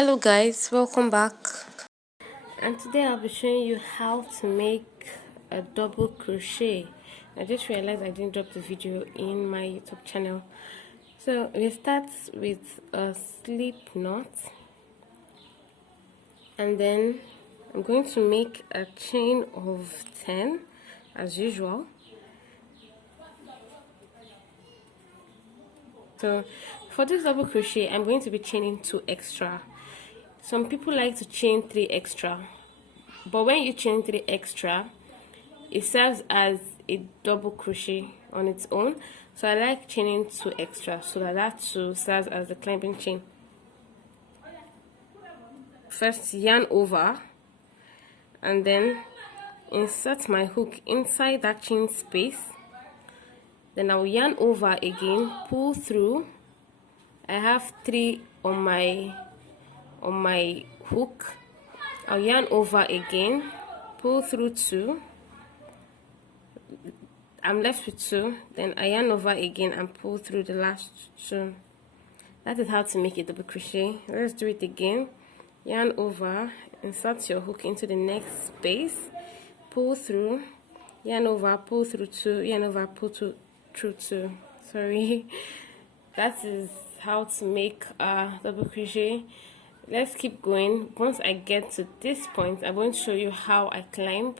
Hello guys, welcome back. And today I'll be showing you how to make a double crochet. I just realized I didn't drop the video in my YouTube channel. So we start with a slip knot, and then I'm going to make a chain of 10 as usual. So for this double crochet, I'm going to be chaining 2 extra. Some people like to chain 3 extra, but when you chain 3 extra, it serves as a double crochet on its own. So I like chaining 2 extra so that 2 serves as the climbing chain. First yarn over and then insert my hook inside that chain space. Then I'll yarn over again, pull through. I have 3 on my hook. I'll yarn over again, pull through 2. I'm left with 2. Then I yarn over again and pull through the last 2. That is how to make a double crochet. Let's do it again. Yarn over, insert your hook into the next space, pull through, yarn over, pull through 2, yarn over, pull through 2. Sorry. That is how to make a double crochet. Let's keep going. Once I get to this point, I'm going to show you how I climb.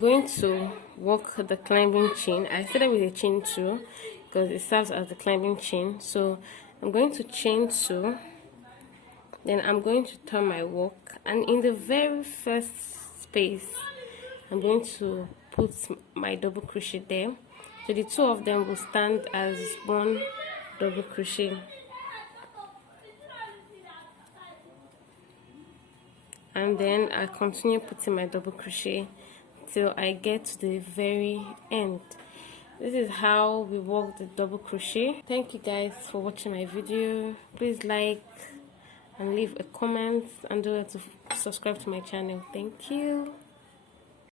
I'm going to work the climbing chain. I started with a chain 2 because it serves as the climbing chain. So I'm going to chain 2, then I'm going to turn my work, and in the very first space I'm going to put my double crochet there. So the 2 of them will stand as one double crochet. And then I continue putting my double crochet till I get to the very end. This is how we work the double crochet. Thank you guys for watching my video. Please like and leave a comment, and don't forget to subscribe to my channel. Thank you.